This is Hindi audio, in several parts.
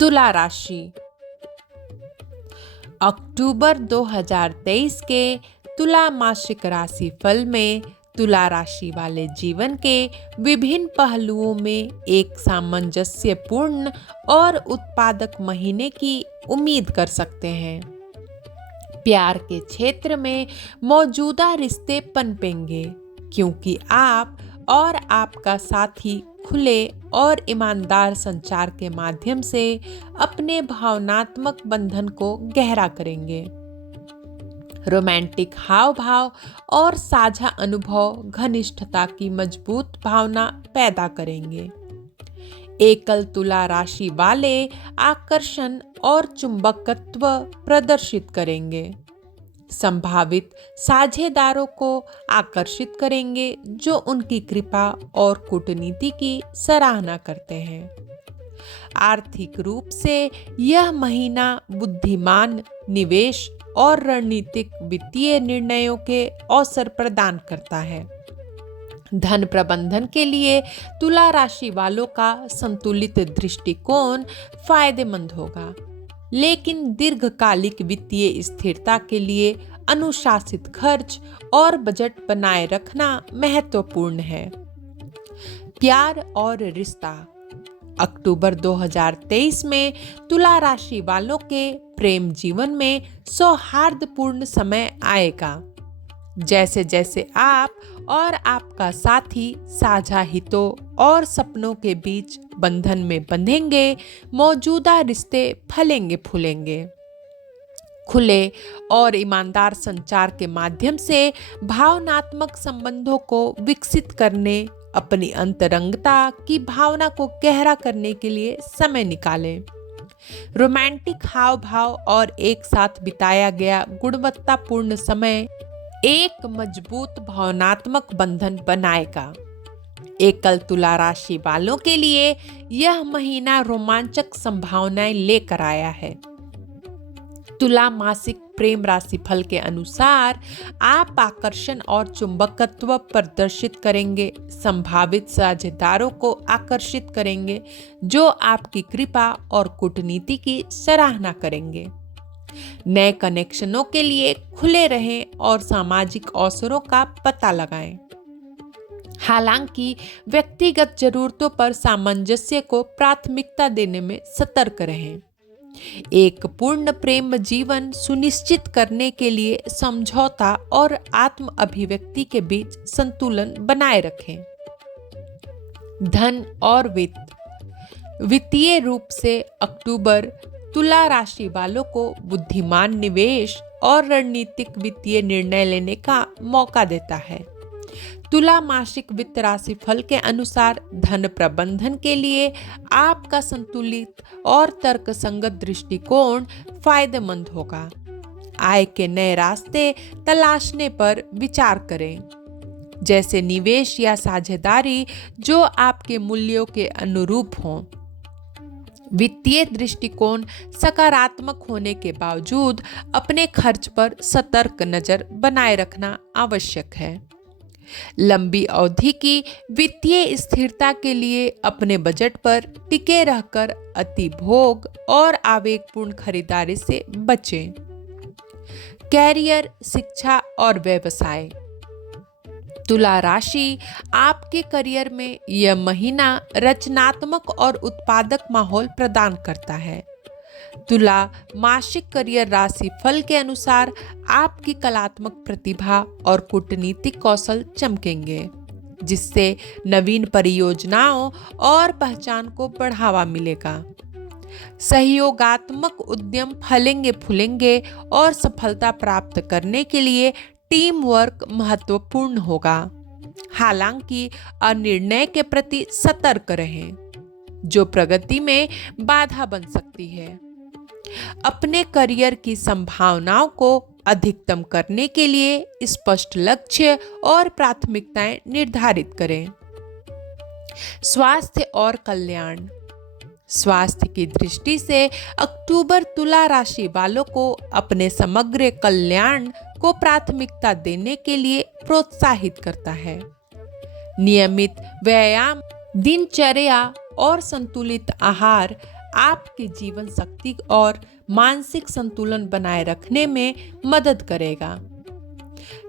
तुला राशि। अक्टूबर 2023 के तुला मासिक राशि फल में तुला राशि वाले जीवन के विभिन्न पहलुओं में एक सामंजस्यपूर्ण और उत्पादक महीने की उम्मीद कर सकते हैं। प्यार के क्षेत्र में मौजूदा रिश्ते पनपेंगे क्योंकि आप और आपका साथी खुले और ईमानदार संचार के माध्यम से अपने भावनात्मक बंधन को गहरा करेंगे। रोमांटिक हाव भाव और साझा अनुभव घनिष्ठता की मजबूत भावना पैदा करेंगे। एकल तुला राशि वाले आकर्षण और चुंबकत्व प्रदर्शित करेंगे। संभावित साझेदारों को आकर्षित करेंगे जो उनकी कृपा और कूटनीति की सराहना करते हैं। आर्थिक रूप से यह महीना बुद्धिमान निवेश और रणनीतिक वित्तीय निर्णयों के अवसर प्रदान करता है। धन प्रबंधन के लिए तुला राशि वालों का संतुलित दृष्टिकोण फायदेमंद होगा, लेकिन दीर्घकालिक वित्तीय स्थिरता के लिए अनुशासित खर्च और बजट बनाए रखना महत्वपूर्ण है। प्यार और रिश्ता। अक्टूबर 2023 में तुला राशि वालों के प्रेम जीवन में सौहार्दपूर्ण समय आएगा। जैसे जैसे आप और आपका साथी साझा हितों और सपनों के बीच बंधन में बंधेंगे, मौजूदा रिश्ते फलेंगे फूलेंगे। खुले और ईमानदार संचार के माध्यम से भावनात्मक संबंधों को विकसित करने, अपनी अंतरंगता की भावना को गहरा करने के लिए समय निकालें। रोमांटिक हाव भाव और एक साथ बिताया गया गुणवत्तापूर्ण समय एक मजबूत भावनात्मक बंधन बनाएगा। एकल तुला राशि वालों के लिए यह महीना रोमांचक संभावनाएं लेकर आया है। तुला मासिक प्रेम राशि फल के अनुसार आप आकर्षण और चुंबकत्व प्रदर्शित करेंगे, संभावित साझेदारों को आकर्षित करेंगे जो आपकी कृपा और कूटनीति की सराहना करेंगे। नए कनेक्शनों के लिए खुले रहें और सामाजिक अवसरों का पता लगाएं। हालांकि व्यक्तिगत जरूरतों पर सामंजस्य को प्राथमिकता देने में सतर्क रहें। एक पूर्ण प्रेम जीवन सुनिश्चित करने के लिए समझौता और आत्म अभिव्यक्ति के बीच संतुलन बनाए रखें। धन और वित्त। वित्तीय रूप से अक्टूबर तुला राशि वालों को बुद्धिमान निवेश और रणनीतिक वित्तीय निर्णय लेने का मौका देता है। तुला मासिक वित्त राशि फल के अनुसार धन प्रबंधन के लिए आपका संतुलित और तर्कसंगत दृष्टिकोण फायदेमंद होगा। आय के नए रास्ते तलाशने पर विचार करें, जैसे निवेश या साझेदारी जो आपके मूल्यों के अनुरूप हों। वित्तीय दृष्टिकोण सकारात्मक होने के बावजूद अपने खर्च पर सतर्क नजर बनाए रखना आवश्यक है। लंबी अवधि की वित्तीय स्थिरता के लिए अपने बजट पर टिके रहकर अति भोग और आवेगपूर्ण खरीदारी से बचें। कैरियर, शिक्षा और व्यवसाय। तुला राशि आपके करियर में यह महीना रचनात्मक और उत्पादक माहौल प्रदान करता है। तुला मासिक करियर राशि फल के अनुसार आपकी कलात्मक प्रतिभा और कूटनीतिक कौशल चमकेंगे, जिससे नवीन परियोजनाओं और पहचान को बढ़ावा मिलेगा। सहयोगात्मक उद्यम फलेंगे फूलेंगे और सफलता प्राप्त करने के लिए टीम वर्क महत्वपूर्ण होगा। हालांकि अनिर्णय के प्रति सतर्क रहें, जो प्रगति में बाधा बन सकती है। अपने करियर की संभावनाओं को अधिकतम करने के लिए स्पष्ट लक्ष्य और प्राथमिकताएं निर्धारित करें। स्वास्थ्य और कल्याण। स्वास्थ्य की दृष्टि से अक्टूबर तुला राशि वालों को अपने समग्र कल्याण को प्राथमिकता देने के लिए प्रोत्साहित करता है। नियमित व्यायाम, दिनचर्या और संतुलित आहार आपके जीवन शक्ति और मानसिक संतुलन बनाए रखने में मदद करेगा।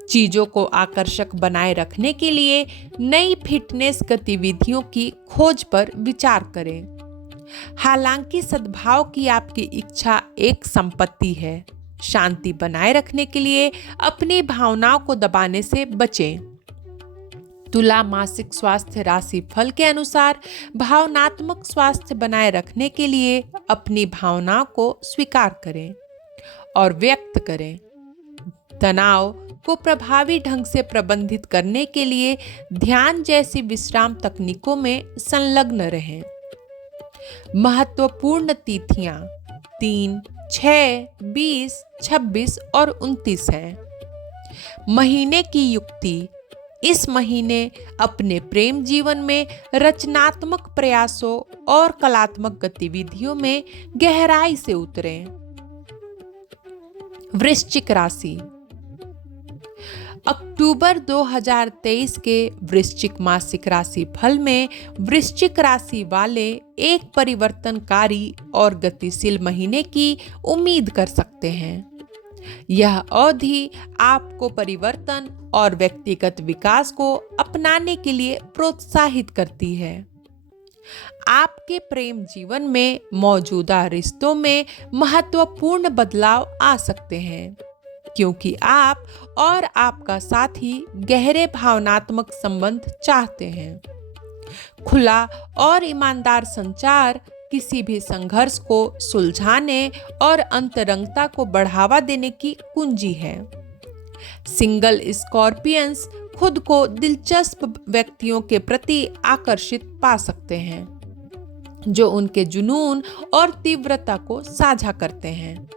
चीजों को आकर्षक बनाए रखने के लिए नई फिटनेस गतिविधियों की खोज पर विचार करें। हालांकि सद्भाव की आपकी इच्छा एक संपत्ति है, शांति बनाए रखने के लिए अपनी भावनाओं को दबाने से बचें। तुला मासिक स्वास्थ्य राशि फल के अनुसार भावनात्मक स्वास्थ्य बनाए रखने के लिए अपनी भावनाओं को स्वीकार करें और व्यक्त करें। तनाव को प्रभावी ढंग से प्रबंधित करने के लिए ध्यान जैसी विश्राम तकनीकों में संलग्न रहें। महत्वपूर्ण तिथियां 3, 6, 20, 26 और 29 हैं। महीने की युक्ति: इस महीने अपने प्रेम जीवन में रचनात्मक प्रयासों और कलात्मक गतिविधियों में गहराई से उतरें। वृश्चिक राशि: अक्टूबर 2023 के वृश्चिक मासिक राशि फल में वृश्चिक राशि वाले एक परिवर्तनकारी और गतिशील महीने की उम्मीद कर सकते हैं। यह अवधि आपको परिवर्तन और व्यक्तिगत विकास को अपनाने के लिए प्रोत्साहित करती है। आपके प्रेम जीवन में मौजूदा रिश्तों में महत्वपूर्ण बदलाव आ सकते हैं, क्योंकि आप और आपका साथी गहरे भावनात्मक संबंध चाहते हैं। खुला और ईमानदार संचार किसी भी संघर्ष को सुलझाने और अंतरंगता को बढ़ावा देने की कुंजी है। सिंगल स्कॉर्पियंस खुद को दिलचस्प व्यक्तियों के प्रति आकर्षित पा सकते हैं, जो उनके जुनून और तीव्रता को साझा करते हैं।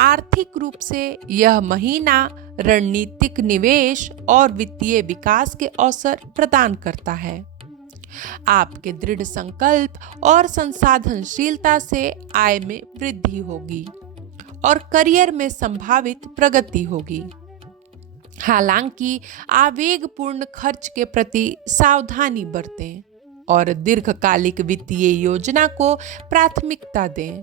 आर्थिक रूप से यह महीना रणनीतिक निवेश और वित्तीय विकास के अवसर प्रदान करता है। आपके दृढ़ संकल्प और संसाधनशीलता से आय में वृद्धि होगी और करियर में संभावित प्रगति होगी। हालांकि आवेगपूर्ण खर्च के प्रति सावधानी बरतें और दीर्घकालिक वित्तीय योजना को प्राथमिकता दें।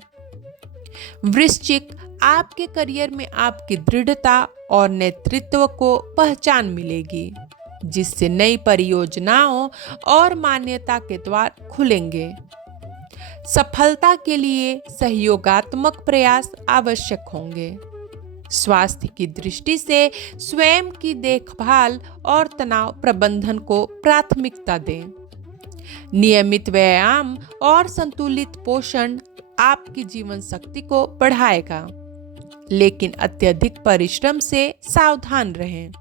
वृश्चिक: आपके करियर में आपकी दृढ़ता और नेतृत्व को पहचान मिलेगी, जिससे नई परियोजनाओं और मान्यता के द्वार खुलेंगे। सफलता के लिए सहयोगात्मक प्रयास आवश्यक होंगे। स्वास्थ्य की दृष्टि से स्वयं की देखभाल और तनाव प्रबंधन को प्राथमिकता दें। नियमित व्यायाम और संतुलित पोषण आपकी जीवन शक्ति को बढ़ाएगा, लेकिन अत्यधिक परिश्रम से सावधान रहें।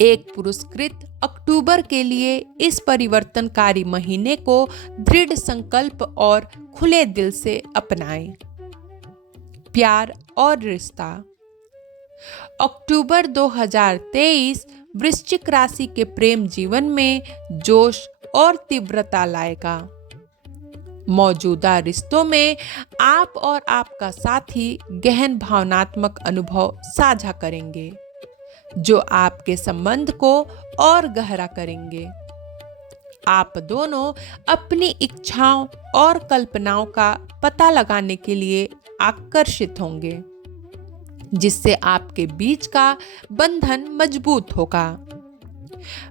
एक पुरस्कृत अक्टूबर के लिए इस परिवर्तनकारी महीने को दृढ़ संकल्प और खुले दिल से अपनाएं। प्यार और रिश्ता: अक्टूबर 2023 वृश्चिक राशि के प्रेम जीवन में जोश और तीव्रता लाएगा। मौजूदा रिश्तों में आप और आपका साथी गहन भावनात्मक अनुभव साझा करेंगे, जो आपके संबंध को और गहरा करेंगे। आप दोनों अपनी इच्छाओं और कल्पनाओं का पता लगाने के लिए आकर्षित होंगे, जिससे आपके बीच का बंधन मजबूत होगा।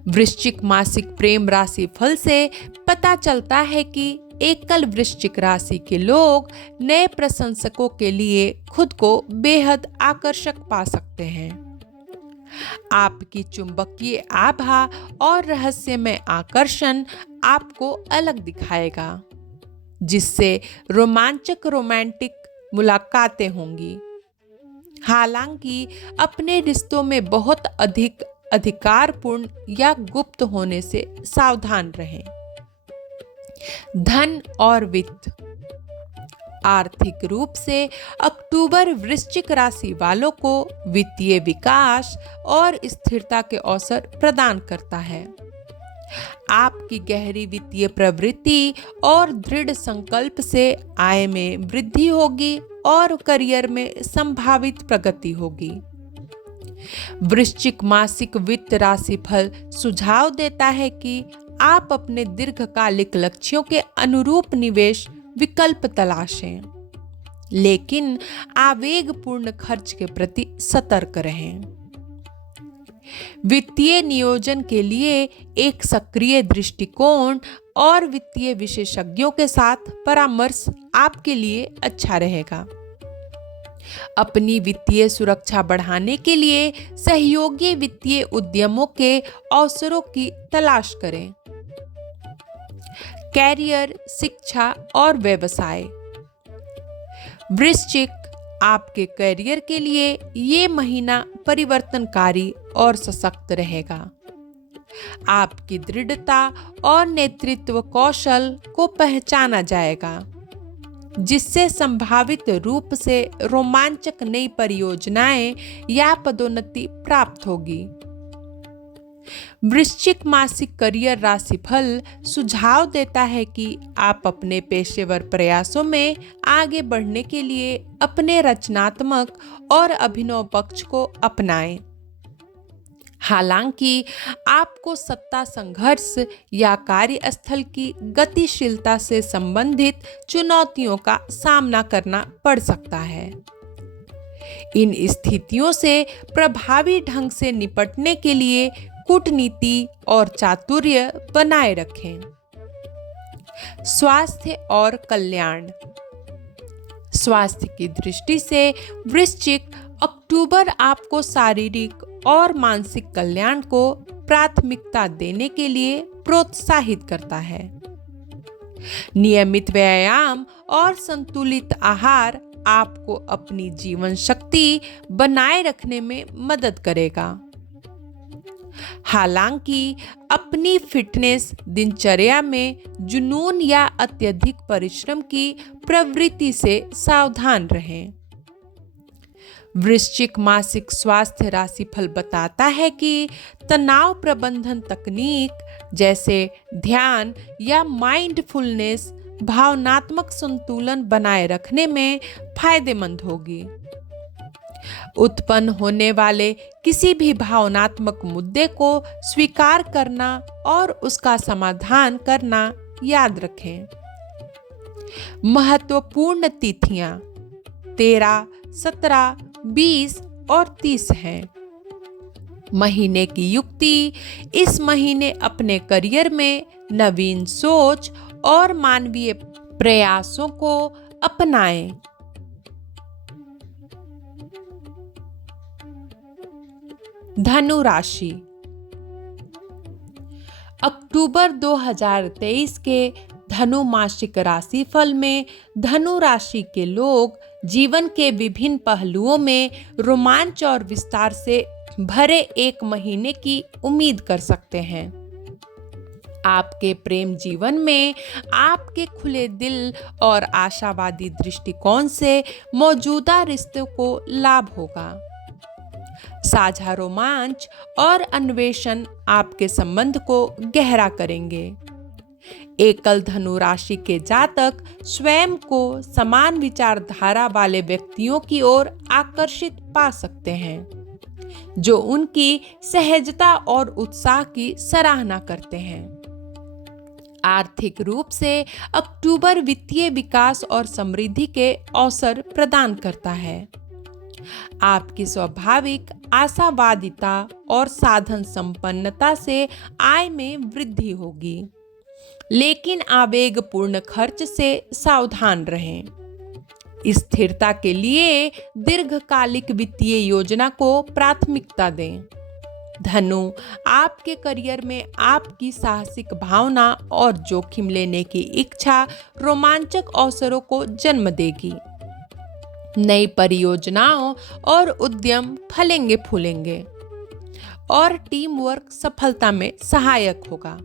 वृश्चिक मासिक प्रेम राशि फल से पता चलता है कि एकल वृश्चिक राशि के लोग नए प्रशंसकों के लिए खुद को बेहद आकर्षक पा सकते हैं। आपकी चुंबकीय आभा और रहस्यमय आकर्षण आपको अलग दिखाएगा, जिससे रोमांटिक मुलाकातें होंगी। हालांकि अपने रिश्तों में बहुत अधिक अधिकारपूर्ण या गुप्त होने से सावधान रहें। धन और वित्त: आर्थिक रूप से अक्टूबर वृश्चिक राशि वालों को वित्तीय विकास और स्थिरता के अवसर प्रदान करता है। आपकी गहरी वित्तीय प्रवृत्ति और दृढ़ संकल्प से आय में वृद्धि होगी और करियर में संभावित प्रगति होगी। वृश्चिक मासिक वित्त राशिफल सुझाव देता है कि आप अपने दीर्घकालिक लक्ष्यों के अनुरूप निवेश विकल्प तलाशें, लेकिन आवेगपूर्ण खर्च के प्रति सतर्क रहें। वित्तीय नियोजन के लिए एक सक्रिय दृष्टिकोण और वित्तीय विशेषज्ञों के साथ परामर्श आपके लिए अच्छा रहेगा। अपनी वित्तीय सुरक्षा बढ़ाने के लिए सहयोगी वित्तीय उद्यमों के अवसरों की तलाश करें। कैरियर, शिक्षा और व्यवसाय। वृश्चिक, आपके करियर के लिए ये महीना परिवर्तनकारी और सशक्त रहेगा। आपकी दृढ़ता और नेतृत्व कौशल को पहचाना जाएगा, जिससे संभावित रूप से रोमांचक नई परियोजनाएं या पदोन्नति प्राप्त होगी। वृश्चिक मासिक करियर राशिफल सुझाव देता है कि आप अपने पेशेवर प्रयासों में आगे बढ़ने के लिए अपने रचनात्मक और अभिनव पक्ष को अपनाएं। हालांकि आपको सत्ता संघर्ष या कार्यस्थल की गतिशीलता से संबंधित चुनौतियों का सामना करना पड़ सकता है। इन स्थितियों से प्रभावी ढंग से निपटने के लिए कूटनीति और चातुर्य बनाए रखें। स्वास्थ्य और कल्याण। स्वास्थ्य की दृष्टि से वृश्चिक, अक्टूबर आपको शारीरिक और मानसिक कल्याण को प्राथमिकता देने के लिए प्रोत्साहित करता है। नियमित व्यायाम और संतुलित आहार आपको अपनी जीवन शक्ति बनाए रखने में मदद करेगा। हालांकि अपनी फिटनेस दिनचर्या में जुनून या अत्यधिक परिश्रम की प्रवृत्ति से सावधान रहें। वृश्चिक मासिक स्वास्थ्य राशिफल बताता है कि तनाव प्रबंधन तकनीक जैसे ध्यान या माइंडफुलनेस भावनात्मक संतुलन बनाए रखने में फायदेमंद होगी। उत्पन्न होने वाले किसी भी भावनात्मक मुद्दे को स्वीकार करना और उसका समाधान करना याद रखें। महत्वपूर्ण तिथियां 13, 17, 20 और 30 हैं। महीने की युक्ति। इस महीने अपने करियर में नवीन सोच और मानवीय प्रयासों को अपनाएं। धनु राशि। अक्टूबर 2023 के धनु मासिक राशिफल में धनु राशि के लोग जीवन के विभिन्न पहलुओं में रोमांच और विस्तार से भरे एक महीने की उम्मीद कर सकते हैं। आपके प्रेम जीवन में आपके खुले दिल और आशावादी दृष्टिकोण से मौजूदा रिश्तों को लाभ होगा। साझा रोमांच और अन्वेषण आपके संबंध को गहरा करेंगे। एकल धनु राशि के जातक स्वयं को समान विचारधारा वाले व्यक्तियों की ओर आकर्षित पा सकते हैं, जो उनकी सहजता और उत्साह की सराहना करते हैं। आर्थिक रूप से अक्टूबर वित्तीय विकास और समृद्धि के अवसर प्रदान करता है। आपकी स्वाभाविक आशावादिता और साधन संपन्नता से आय में वृद्धि होगी, लेकिन आवेगपूर्ण खर्च से सावधान रहें। स्थिरता के लिए दीर्घकालिक वित्तीय योजना को प्राथमिकता दें। धनु, आपके करियर में आपकी साहसिक भावना और जोखिम लेने की इच्छा रोमांचक अवसरों को जन्म देगी। नई परियोजनाओं और उद्यम फलेंगे फूलेंगे और टीम वर्क सफलता में सहायक होगा।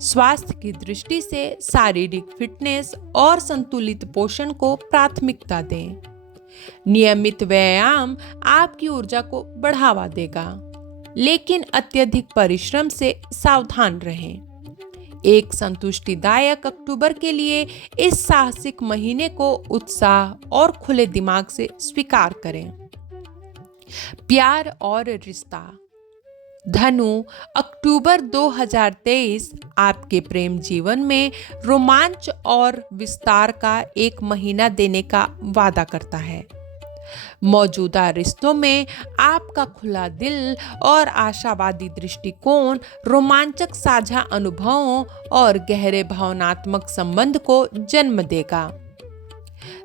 स्वास्थ्य की दृष्टि से शारीरिक फिटनेस और संतुलित पोषण को प्राथमिकता दें। नियमित व्यायाम आपकी ऊर्जा को बढ़ावा देगा, लेकिन अत्यधिक परिश्रम से सावधान रहें। एक संतुष्टिदायक अक्टूबर के लिए इस साहसिक महीने को उत्साह और खुले दिमाग से स्वीकार करें। प्यार और रिश्ता। धनु, अक्टूबर 2023 आपके प्रेम जीवन में रोमांच और विस्तार का एक महीना देने का वादा करता है। मौजूदा रिश्तों में आपका खुला दिल और आशावादी दृष्टिकोण रोमांचक साझा अनुभवों और गहरे भावनात्मक संबंध को जन्म देगा।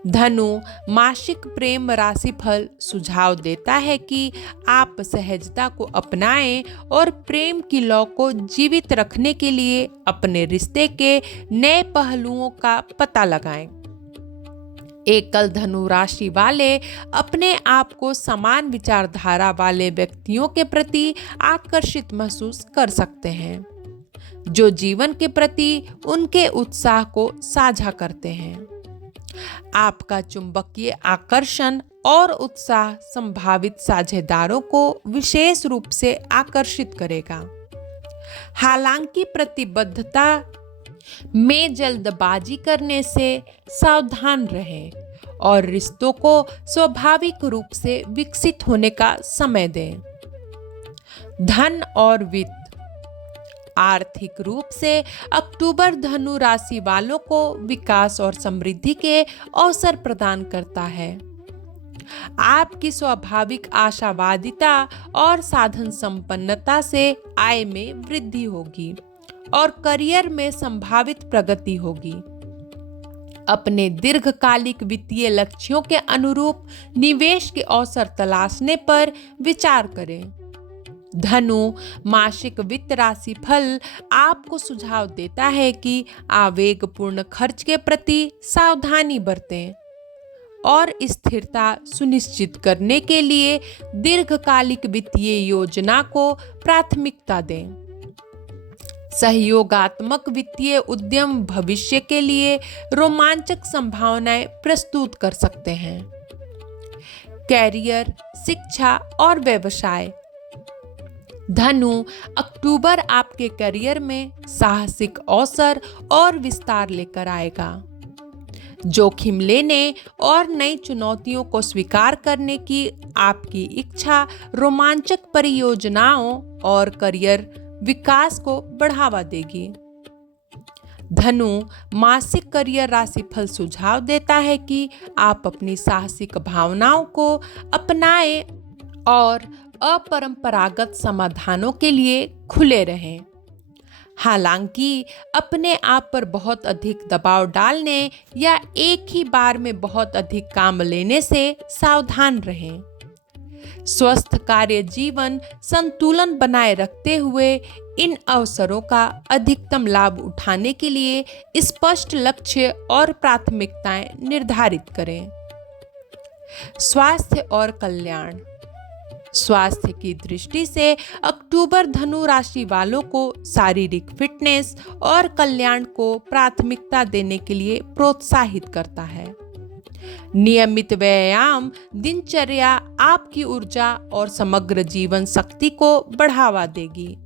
धनु, मासिक प्रेम राशिफल सुझाव देता है कि आप सहजता को अपनाएं और प्रेम की लौ को जीवित रखने के लिए अपने रिश्ते के नए पहलुओं का पता लगाएं। एकल धनु राशि वाले अपने आप को समान विचारधारा वाले व्यक्तियों के प्रति आकर्षित महसूस कर सकते हैं, जो जीवन के प्रति उनके उत्साह को साझा करते हैं। आपका चुंबकीय आकर्षण और उत्साह संभावित साझेदारों को विशेष रूप से आकर्षित करेगा। हालांकि प्रतिबद्धता में जल्दबाजी करने से सावधान रहें और रिश्तों को स्वाभाविक रूप से विकसित होने का समय दें। धन और वित्त, आर्थिक रूप से अक्टूबर धनु राशि वालों को विकास और समृद्धि के अवसर प्रदान करता है। आपकी स्वाभाविक आशावादिता और साधन संपन्नता से आय में वृद्धि होगी और करियर में संभावित प्रगति होगी। अपने दीर्घकालिक वित्तीय लक्ष्यों के अनुरूप निवेश के अवसर तलाशने पर विचार करें। धनु, मासिक वित्त राशि फल आपको सुझाव देता है कि आवेगपूर्ण खर्च के प्रति सावधानी बरतें और स्थिरता सुनिश्चित करने के लिए दीर्घकालिक वित्तीय योजना को प्राथमिकता दें। सहयोगात्मक वित्तीय उद्यम भविष्य के लिए रोमांचक संभावनाएं प्रस्तुत कर सकते हैं। कैरियर, शिक्षा और व्यवसाय, धनु, अक्टूबर आपके करियर में साहसिक अवसर और विस्तार लेकर आएगा। जोखिम लेने और नई चुनौतियों को स्वीकार करने की आपकी इच्छा रोमांचक परियोजनाओं और करियर विकास को बढ़ावा देगी। धनु, मासिक करियर राशिफल सुझाव देता है कि आप अपनी साहसिक भावनाओं को अपनाएं और अपरंपरागत समाधानों के लिए खुले रहें। हालांकि अपने आप पर बहुत अधिक दबाव डालने या एक ही बार में बहुत अधिक काम लेने से सावधान रहें। स्वस्थ कार्य जीवन संतुलन बनाए रखते हुए इन अवसरों का अधिकतम लाभ उठाने के लिए स्पष्ट लक्ष्य और प्राथमिकताएं निर्धारित करें। स्वास्थ्य और कल्याण, स्वास्थ्य की दृष्टि से अक्टूबर धनु राशि वालों को शारीरिक फिटनेस और कल्याण को प्राथमिकता देने के लिए प्रोत्साहित करता है। नियमित व्यायाम दिनचर्या आपकी ऊर्जा और समग्र जीवन शक्ति को बढ़ावा देगी।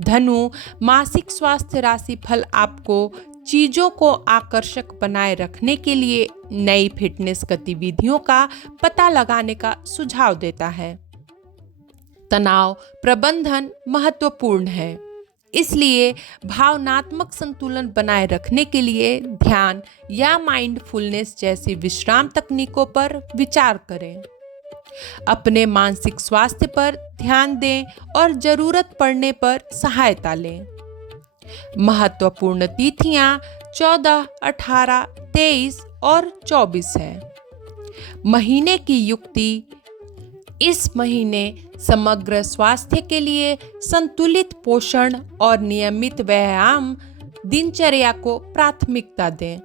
धनु, मासिक स्वास्थ्य राशि फल आपको चीजों को आकर्षक बनाए रखने के लिए नई फिटनेस गतिविधियों का पता लगाने का सुझाव देता है। तनाव प्रबंधन महत्वपूर्ण है, इसलिए भावनात्मक संतुलन बनाए रखने के लिए ध्यान या माइंडफुलनेस जैसी विश्राम तकनीकों पर विचार करें। अपने मानसिक स्वास्थ्य पर ध्यान दें और जरूरत पड़ने पर सहायता लें। महत्वपूर्ण तिथियां 14, 18, 23 और 24 है। महीने की युक्ति, इस महीने समग्र स्वास्थ्य के लिए संतुलित पोषण और नियमित व्यायाम दिनचर्या को प्राथमिकता दें।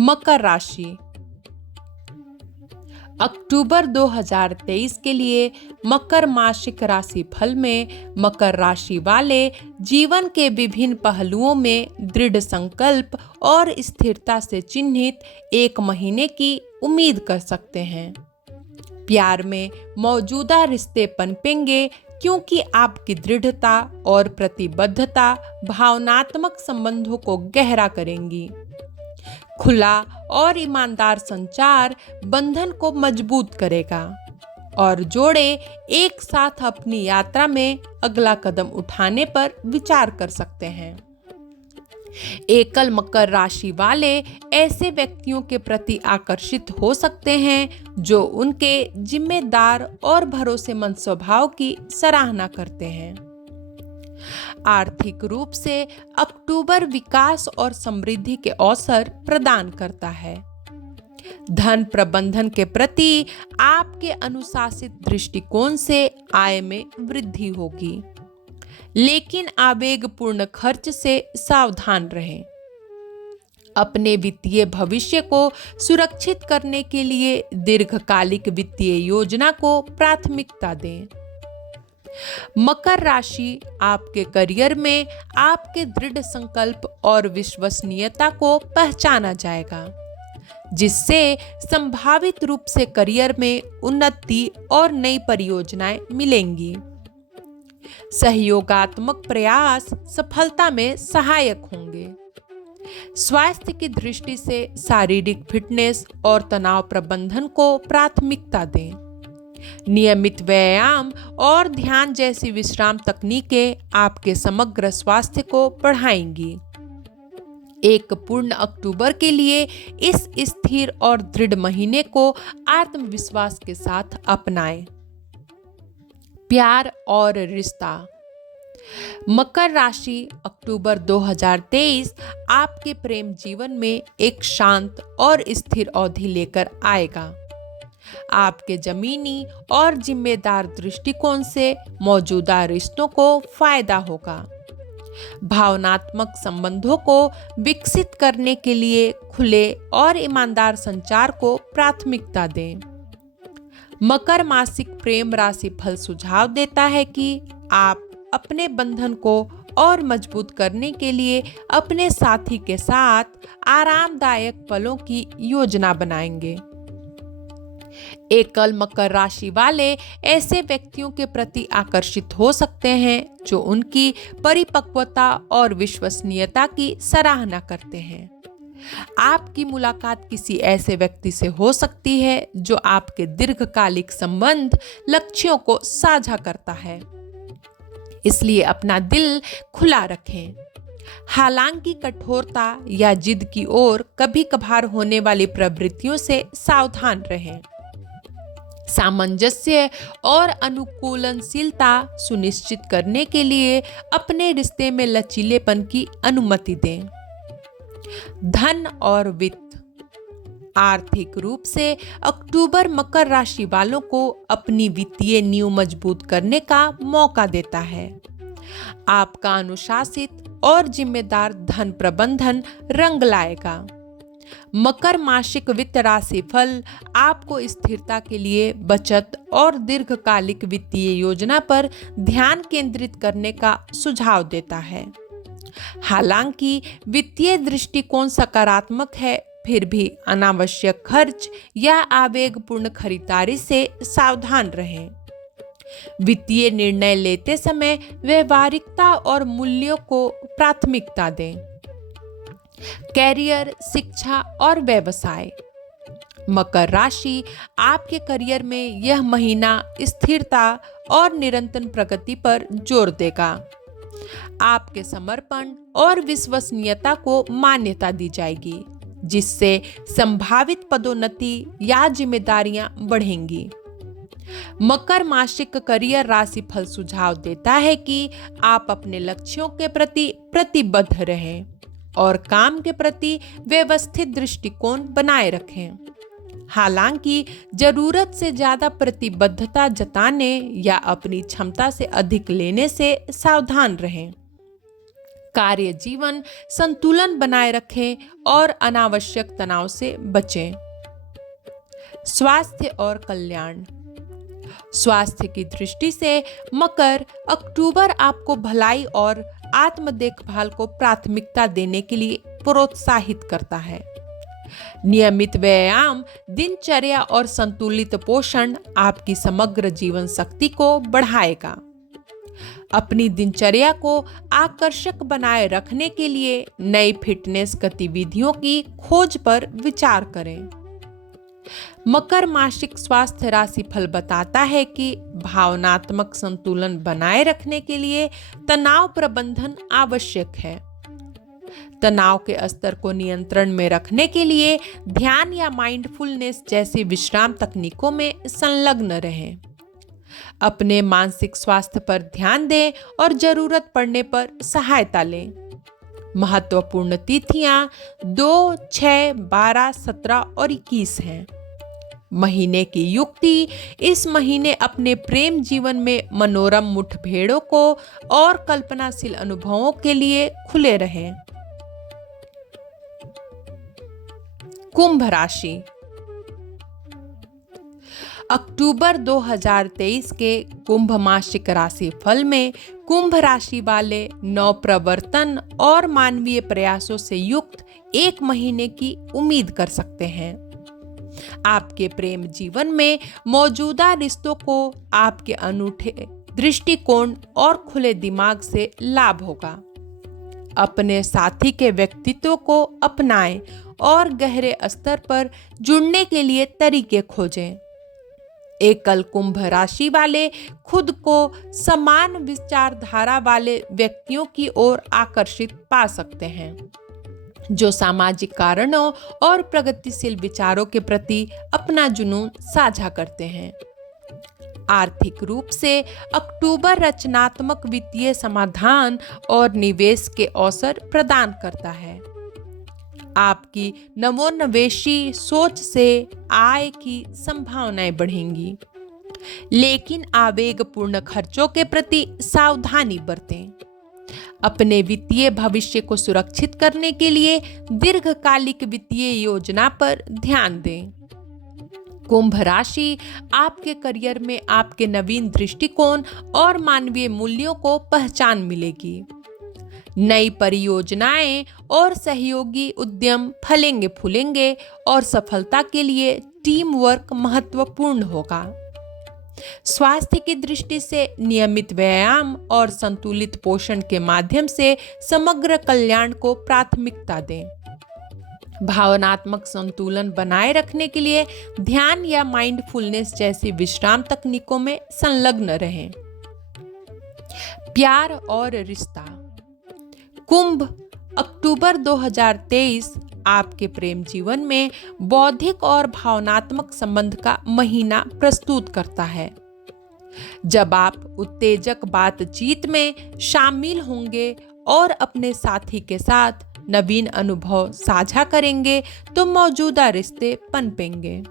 मकर राशि, अक्टूबर 2023 के लिए मकर मासिक राशि फल में मकर राशि वाले जीवन के विभिन्न पहलुओं में दृढ़ संकल्प और स्थिरता से चिन्हित एक महीने की उम्मीद कर सकते हैं। प्यार में मौजूदा रिश्ते पनपेंगे क्योंकि आपकी दृढ़ता और प्रतिबद्धता भावनात्मक संबंधों को गहरा करेंगी। खुला और ईमानदार संचार बंधन को मजबूत करेगा। और जोड़े एक साथ अपनी यात्रा में अगला कदम उठाने पर विचार कर सकते हैं। एकल मकर राशि वाले ऐसे व्यक्तियों के प्रति आकर्षित हो सकते हैं जो उनके जिम्मेदार और भरोसेमंद स्वभाव की सराहना करते हैं। आर्थिक रूप से अक्टूबर विकास और समृद्धि के अवसर प्रदान करता है। धन प्रबंधन के प्रति आपके अनुशासित दृष्टिकोण से आय में वृद्धि होगी, लेकिन आवेगपूर्ण खर्च से सावधान रहें। अपने वित्तीय भविष्य को सुरक्षित करने के लिए दीर्घकालिक वित्तीय योजना को प्राथमिकता दें। मकर राशि आपके करियर में आपके दृढ़ संकल्प और विश्वसनीयता को पहचाना जाएगा, जिससे संभावित रूप से करियर में उन्नति और नई परियोजनाएं मिलेंगी। सहयोगात्मक प्रयास सफलता में सहायक होंगे। स्वास्थ्य की दृष्टि से शारीरिक फिटनेस और तनाव प्रबंधन को प्राथमिकता दें। नियमित व्यायाम और ध्यान जैसी विश्राम तकनीकें आपके समग्र स्वास्थ्य को बढ़ाएंगी। एक पूर्ण अक्टूबर के लिए इस स्थिर और दृढ़ महीने को आत्मविश्वास के साथ अपनाएं। प्यार और रिश्ता। मकर राशि अक्टूबर 2023 आपके प्रेम जीवन में एक शांत और स्थिर अवधि लेकर आएगा। आपके जमीनी और जिम्मेदार दृष्टिकोण से मौजूदा रिश्तों को फायदा होगा। भावनात्मक संबंधों को विकसित करने के लिए खुले और ईमानदार संचार को प्राथमिकता दें। मकर मासिक प्रेम राशि फल सुझाव देता है कि आप अपने बंधन को और मजबूत करने के लिए अपने साथी के साथ आरामदायक पलों की योजना बनाएंगे। एकल मकर राशि वाले ऐसे व्यक्तियों के प्रति आकर्षित हो सकते हैं जो उनकी परिपक्वता और विश्वसनीयता की सराहना करते हैं। आपकी मुलाकात किसी ऐसे व्यक्ति से हो सकती है जो आपके दीर्घकालिक संबंध लक्ष्यों को साझा करता है, इसलिए अपना दिल खुला रखें। हालांकि कठोरता या जिद की ओर कभी कभार होने वाली प्रवृत्तियों से सावधान रहें। सामंजस्य और अनुकूलनशीलता सुनिश्चित करने के लिए अपने रिश्ते में लचीलेपन की अनुमति दें। धन और वित्त। आर्थिक रूप से अक्टूबर मकर राशि वालों को अपनी वित्तीय नींव मजबूत करने का मौका देता है। आपका अनुशासित और जिम्मेदार धन प्रबंधन रंग लाएगा। मकर मासिक वित्त राशि फल आपको स्थिरता के लिए बचत और दीर्घकालिक वित्तीय योजना पर ध्यान केंद्रित करने का सुझाव देता है। हालांकि वित्तीय दृष्टिकोण सकारात्मक है, फिर भी अनावश्यक खर्च या आवेगपूर्ण खरीदारी से सावधान रहें। वित्तीय निर्णय लेते समय व्यवहारिकता और मूल्यों को प्राथमिकता दें। कैरियर, शिक्षा और व्यवसाय। मकर राशि आपके करियर में यह महीना स्थिरता और निरंतर प्रगति पर जोर देगा। आपके समर्पण और विश्वसनीयता को मान्यता दी जाएगी, जिससे संभावित पदोन्नति या जिम्मेदारियां बढ़ेंगी। मकर मासिक करियर राशि फल सुझाव देता है कि आप अपने लक्ष्यों के प्रति प्रतिबद्ध रहें और काम के प्रति व्यवस्थित दृष्टिकोण बनाए रखें। हालांकि जरूरत से ज्यादा प्रतिबद्धता जताने या अपनी क्षमता से अधिक लेने से सावधान रहें। कार्य जीवन संतुलन बनाए रखें और अनावश्यक तनाव से बचें। स्वास्थ्य और कल्याण। स्वास्थ्य की दृष्टि से मकर अक्टूबर आपको भलाई और आत्म देखभाल को प्राथमिकता देने के लिए प्रोत्साहित करता है। नियमित व्यायाम, दिनचर्या और संतुलित पोषण आपकी समग्र जीवन शक्ति को बढ़ाएगा। अपनी दिनचर्या को आकर्षक बनाए रखने के लिए नई फिटनेस गतिविधियों की खोज पर विचार करें। मकर मासिक स्वास्थ्य राशिफल बताता है कि भावनात्मक संतुलन बनाए रखने के लिए तनाव प्रबंधन आवश्यक है। तनाव के स्तर को नियंत्रण में रखने के लिए ध्यान या माइंडफुलनेस जैसी विश्राम तकनीकों में संलग्न रहें। अपने मानसिक स्वास्थ्य पर ध्यान दें और जरूरत पड़ने पर सहायता लें। महत्वपूर्ण तिथियां 2, 6, 12, 17 और 21 हैं। महीने की युक्ति: इस महीने अपने प्रेम जीवन में मनोरम मुठभेड़ों को और कल्पनाशील अनुभवों के लिए खुले रहें। कुंभ राशि। अक्टूबर 2023 के कुंभ मासिक राशि फल में कुंभ राशि वाले नवप्रवर्तन और मानवीय प्रयासों से युक्त एक महीने की उम्मीद कर सकते हैं। आपके प्रेम जीवन में मौजूदा रिश्तों को आपके अनूठे दृष्टिकोण और खुले दिमाग से लाभ होगा। अपने साथी के व्यक्तित्व को अपनाएं और गहरे स्तर पर जुड़ने के लिए तरीके खोजें। एकल कुंभ राशि वाले खुद को समान विचारधारा वाले व्यक्तियों की ओर आकर्षित पा सकते हैं, जो सामाजिक कारणों और प्रगतिशील विचारों के प्रति अपना जुनून साझा करते हैं। आर्थिक रूप से अक्टूबर रचनात्मक वित्तीय समाधान और निवेश के अवसर प्रदान करता है। आपकी नवोन्मेषी सोच से आय की संभावनाएं बढ़ेंगी, लेकिन आवेगपूर्ण खर्चों के प्रति सावधानी बरतें। अपने वित्तीय भविष्य को सुरक्षित करने के लिए दीर्घकालिक वित्तीय योजना पर ध्यान दें। कुंभ राशि आपके करियर में आपके नवीन दृष्टिकोण और मानवीय मूल्यों को पहचान मिलेगी। नई परियोजनाएं और सहयोगी उद्यम फलेंगे फूलेंगे और सफलता के लिए टीम वर्क महत्वपूर्ण होगा। स्वास्थ्य की दृष्टि से नियमित व्यायाम और संतुलित पोषण के माध्यम से समग्र कल्याण को प्राथमिकता दें। भावनात्मक संतुलन बनाए रखने के लिए ध्यान या माइंडफुलनेस जैसी विश्राम तकनीकों में संलग्न रहें। प्यार और रिश्ता। कुंभ अक्टूबर 2023 आपके प्रेम जीवन में बौद्धिक और भावनात्मक संबंध का महीना प्रस्तुत करता है। जब आप उत्तेजक बातचीत में शामिल होंगे और अपने साथी के साथ नवीन अनुभव साझा करेंगे तो मौजूदा रिश्ते पनपेंगे।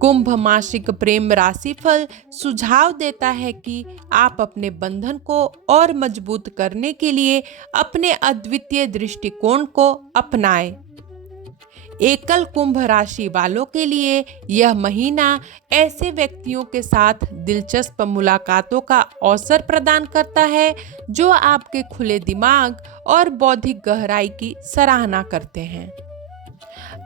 कुंभ मासिक प्रेम राशिफल सुझाव देता है कि आप अपने बंधन को और मजबूत करने के लिए अपने अद्वितीय दृष्टिकोण को अपनाएं। एकल कुंभ राशि वालों के लिए यह महीना ऐसे व्यक्तियों के साथ दिलचस्प मुलाकातों का अवसर प्रदान करता है जो आपके खुले दिमाग और बौद्धिक गहराई की सराहना करते हैं।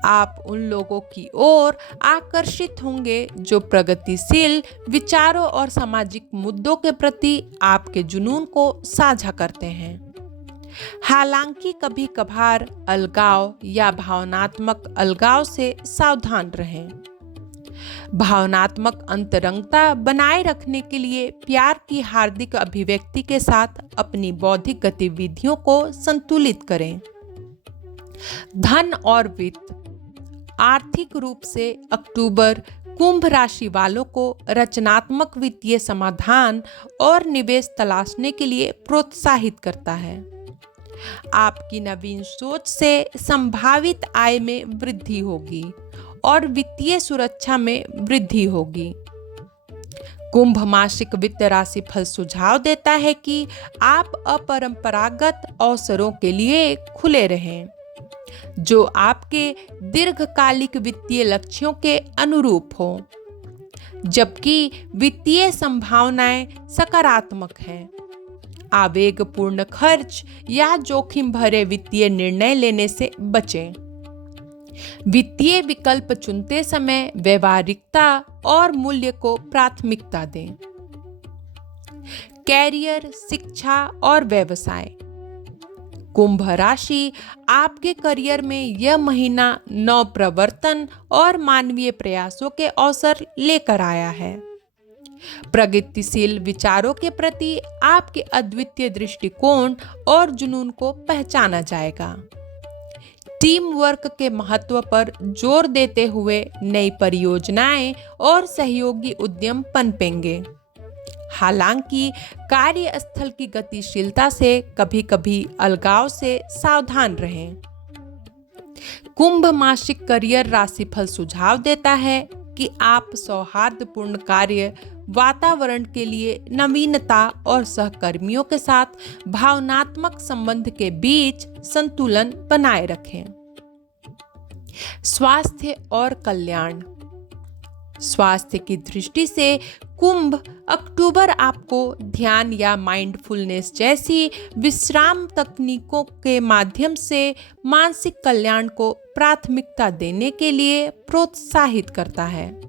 आप उन लोगों की ओर आकर्षित होंगे जो प्रगतिशील विचारों और सामाजिक मुद्दों के प्रति आपके जुनून को साझा करते हैं। हालांकि कभी कभार अलगाव या भावनात्मक अलगाव से सावधान रहें। भावनात्मक अंतरंगता बनाए रखने के लिए प्यार की हार्दिक अभिव्यक्ति के साथ अपनी बौद्धिक गतिविधियों को संतुलित करें। धन और वित्त। आर्थिक रूप से अक्टूबर कुंभ राशि वालों को रचनात्मक वित्तीय समाधान और निवेश तलाशने के लिए प्रोत्साहित करता है। आपकी नवीन सोच से संभावित आय में वृद्धि होगी और वित्तीय सुरक्षा में वृद्धि होगी। कुंभ मासिक वित्त राशि फल सुझाव देता है कि आप अपरंपरागत अवसरों के लिए खुले रहें, जो आपके दीर्घकालिक वित्तीय लक्ष्यों के अनुरूप हो। जबकि वित्तीय संभावनाएं सकारात्मक हैं। आवेगपूर्ण खर्च या जोखिम भरे वित्तीय निर्णय लेने से बचें। वित्तीय विकल्प चुनते समय व्यवहारिकता और मूल्य को प्राथमिकता दें। कैरियर, शिक्षा और व्यवसाय। कुंभ राशि, आपके करियर में यह महीना नव प्रवर्तन और मानवीय प्रयासों के अवसर लेकर आया है। प्रगतिशील विचारों के प्रति आपके अद्वितीय दृष्टिकोण और जुनून को पहचाना जाएगा। टीम वर्क के महत्व पर जोर देते हुए नई परियोजनाएं और सहयोगी उद्यम पनपेंगे। हालांकि कार्यस्थल की गतिशीलता से कभी-कभी अलगाव से सावधान रहें। कुंभ मासिक करियर राशिफल सुझाव देता है कि आप सौहार्दपूर्ण कार्य वातावरण के लिए नवीनता और सहकर्मियों के साथ भावनात्मक संबंध के बीच संतुलन बनाए रखें। स्वास्थ्य और कल्याण। स्वास्थ्य की दृष्टि से कुंभ अक्टूबर आपको ध्यान या माइंडफुलनेस जैसी विश्राम तकनीकों के माध्यम से मानसिक कल्याण को प्राथमिकता देने के लिए प्रोत्साहित करता है।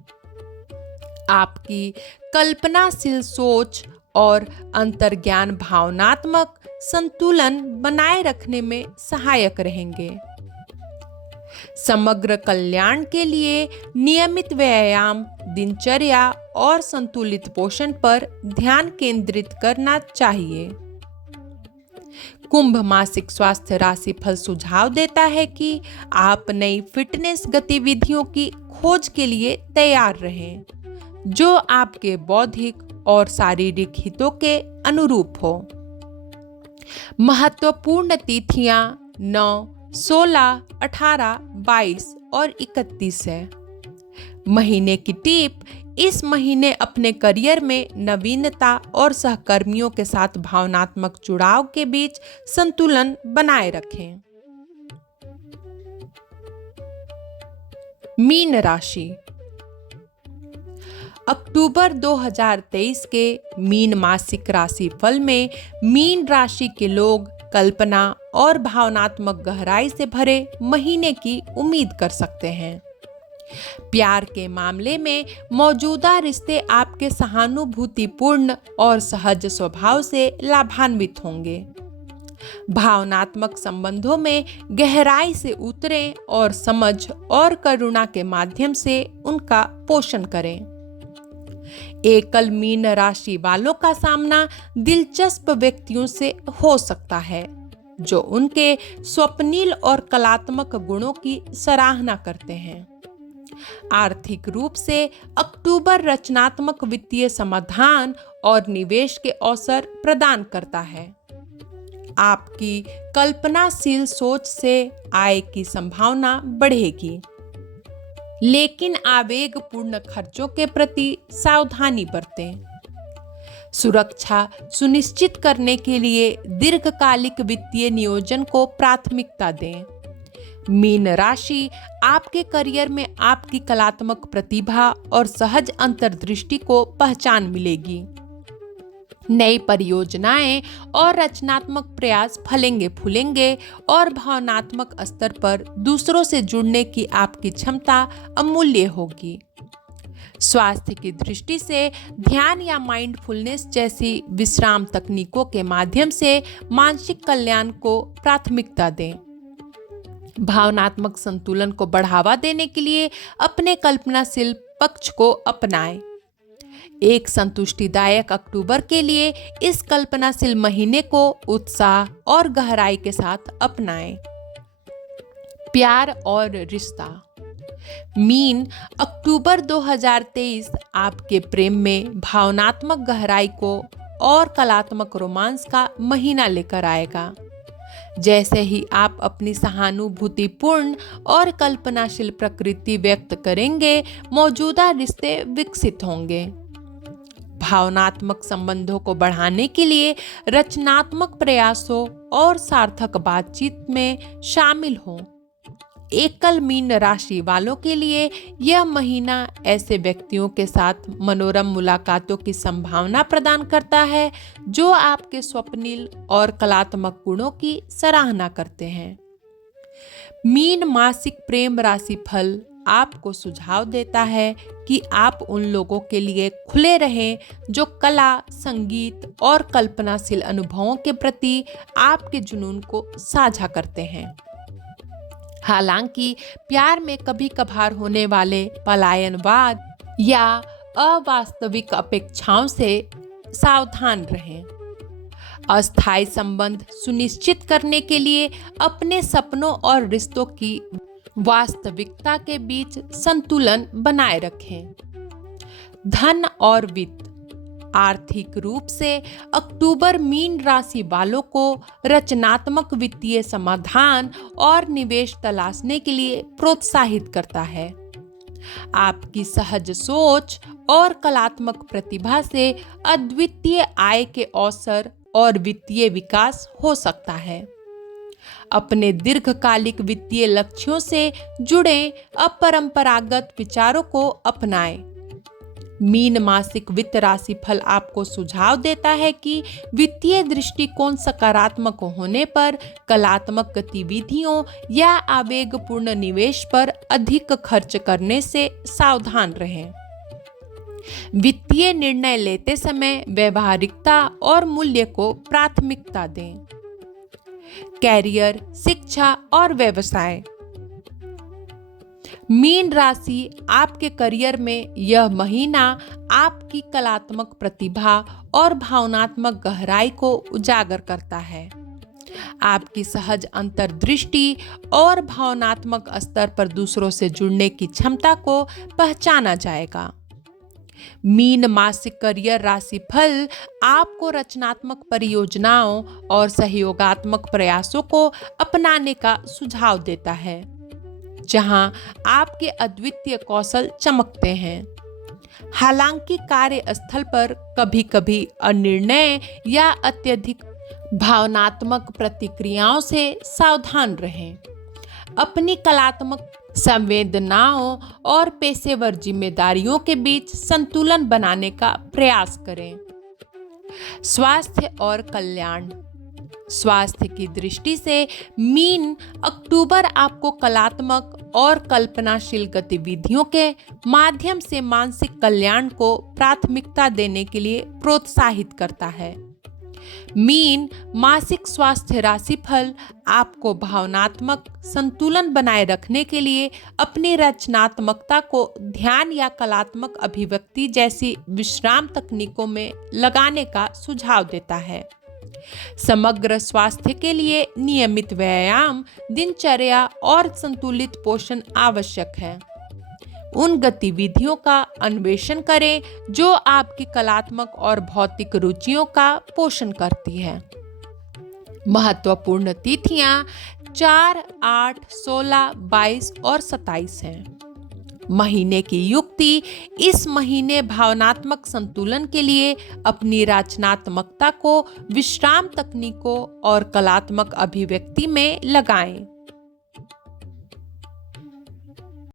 आपकी कल्पनाशील सोच और अंतर्ज्ञान भावनात्मक संतुलन बनाए रखने में सहायक रहेंगे। समग्र कल्याण के लिए नियमित व्यायाम, दिनचर्या और संतुलित पोषण पर ध्यान केंद्रित करना चाहिए। कुंभ मासिक स्वास्थ्य राशिफल सुझाव देता है कि आप नई फिटनेस गतिविधियों की खोज के लिए तैयार रहें, जो आपके बौद्धिक और शारीरिक हितों के अनुरूप हो। महत्वपूर्ण तिथियां 9, 16, 18, 22 और 31 है। महीने की टिप: इस महीने अपने करियर में नवीनता और सहकर्मियों के साथ भावनात्मक जुड़ाव के बीच संतुलन बनाए रखें। मीन राशि। अक्टूबर 2023 के मीन मासिक राशिफल में मीन राशि के लोग कल्पना और भावनात्मक गहराई से भरे महीने की उम्मीद कर सकते हैं। प्यार के मामले में मौजूदा रिश्ते आपके सहानुभूतिपूर्ण और सहज स्वभाव से लाभान्वित होंगे। भावनात्मक संबंधों में गहराई से उतरें और समझ और करुणा के माध्यम से उनका पोषण करें। एकल मीन राशि वालों का सामना दिलचस्प व्यक्तियों से हो सकता है, जो उनके स्वप्निल और कलात्मक गुणों की सराहना करते हैं। आर्थिक रूप से अक्टूबर रचनात्मक वित्तीय समाधान और निवेश के अवसर प्रदान करता है। आपकी कल्पनाशील सोच से आय की संभावना बढ़ेगी, लेकिन आवेगपूर्ण खर्चों के प्रति सावधानी बरतें। सुरक्षा सुनिश्चित करने के लिए दीर्घकालिक वित्तीय नियोजन को प्राथमिकता दें। मीन राशि आपके करियर में आपकी कलात्मक प्रतिभा और सहज अंतर्दृष्टि को पहचान मिलेगी। नई परियोजनाएं और रचनात्मक प्रयास फलेंगे फूलेंगे और भावनात्मक स्तर पर दूसरों से जुड़ने की आपकी क्षमता अमूल्य होगी। स्वास्थ्य की दृष्टि से ध्यान या माइंडफुलनेस जैसी विश्राम तकनीकों के माध्यम से मानसिक कल्याण को प्राथमिकता दें। भावनात्मक संतुलन को बढ़ावा देने के लिए अपने कल्पनाशील पक्ष को अपनाएं। एक संतुष्टिदायक अक्टूबर के लिए इस कल्पनाशील महीने को उत्साह और गहराई के साथ अपनाएं। प्यार और रिश्ता। मीन अक्टूबर 2023 आपके प्रेम में भावनात्मक गहराई को और कलात्मक रोमांस का महीना लेकर आएगा। जैसे ही आप अपनी सहानुभूतिपूर्ण और कल्पनाशील प्रकृति व्यक्त करेंगे, मौजूदा रिश्ते विकसित होंगे। भावनात्मक संबंधों को बढ़ाने के लिए रचनात्मक प्रयासों और सार्थक बातचीत में शामिल हों। एकल मीन राशि वालों के लिए यह महीना ऐसे व्यक्तियों के साथ मनोरम मुलाकातों की संभावना प्रदान करता है, जो आपके स्वप्निल और कलात्मक गुणों की सराहना करते हैं। मीन मासिक प्रेम राशि फल आपको सुझाव देता है कि आप उन लोगों के लिए खुले रहें जो कला, संगीत और कल्पनाशील अनुभवों के प्रति आपके जुनून को साझा करते हैं। हालांकि प्यार में कभी कभार होने वाले पलायनवाद या अवास्तविक अपेक्षाओं से सावधान रहें। अस्थायी संबंध सुनिश्चित करने के लिए अपने सपनों और रिश्तों की वास्तविकता के बीच संतुलन बनाए रखें। धन और वित्त। आर्थिक रूप से अक्टूबर मीन राशि वालों को रचनात्मक वित्तीय समाधान और निवेश तलाशने के लिए प्रोत्साहित करता है। आपकी सहज सोच और कलात्मक प्रतिभा से अद्वितीय आय के अवसर और वित्तीय विकास हो सकता है। अपने दीर्घकालिक वित्तीय लक्ष्यों से जुड़े अपरंपरागत विचारों को अपनाएं। मीन मासिक वित्त राशि फल आपको सुझाव देता है कि वित्तीय दृष्टिकोण सकारात्मक होने पर कलात्मक गतिविधियों या आवेगपूर्ण निवेश पर अधिक खर्च करने से सावधान रहें। वित्तीय निर्णय लेते समय व्यवहारिकता और मूल्य को प्राथमिकता दें। कैरियर, शिक्षा और व्यवसाय। मीन राशि आपके करियर में यह महीना आपकी कलात्मक प्रतिभा और भावनात्मक गहराई को उजागर करता है। आपकी सहज अंतर्दृष्टि और भावनात्मक स्तर पर दूसरों से जुड़ने की क्षमता को पहचाना जाएगा। मीन मासिक करियर राशि फल आपको रचनात्मक परियोजनाओं और सहयोगात्मक प्रयासों को अपनाने का सुझाव देता है, जहां आपके अद्वितीय कौशल चमकते हैं। हालांकि कार्यस्थल पर कभी-कभी अनिर्णय या अत्यधिक भावनात्मक प्रतिक्रियाओं से सावधान रहें। अपनी कलात्मक संवेदनाओं और पेशेवर जिम्मेदारियों के बीच संतुलन बनाने का प्रयास करें। स्वास्थ्य और कल्याण। स्वास्थ्य की दृष्टि से मीन अक्टूबर आपको कलात्मक और कल्पनाशील गतिविधियों के माध्यम से मानसिक कल्याण को प्राथमिकता देने के लिए प्रोत्साहित करता है। मीन मासिक स्वास्थ्य राशिफल आपको भावनात्मक संतुलन बनाए रखने के लिए अपनी रचनात्मकता को ध्यान या कलात्मक अभिव्यक्ति जैसी विश्राम तकनीकों में लगाने का सुझाव देता है। समग्र स्वास्थ्य के लिए नियमित व्यायाम, दिनचर्या और संतुलित पोषण आवश्यक है। उन गतिविधियों का अन्वेषण करें जो आपकी कलात्मक और भौतिक रुचियों का पोषण करती है। महत्वपूर्ण तिथियां 4, 8, 16, 22 और 27 हैं। महीने की युक्ति। इस महीने भावनात्मक संतुलन के लिए अपनी रचनात्मकता को विश्राम तकनीकों और कलात्मक अभिव्यक्ति में लगाएं।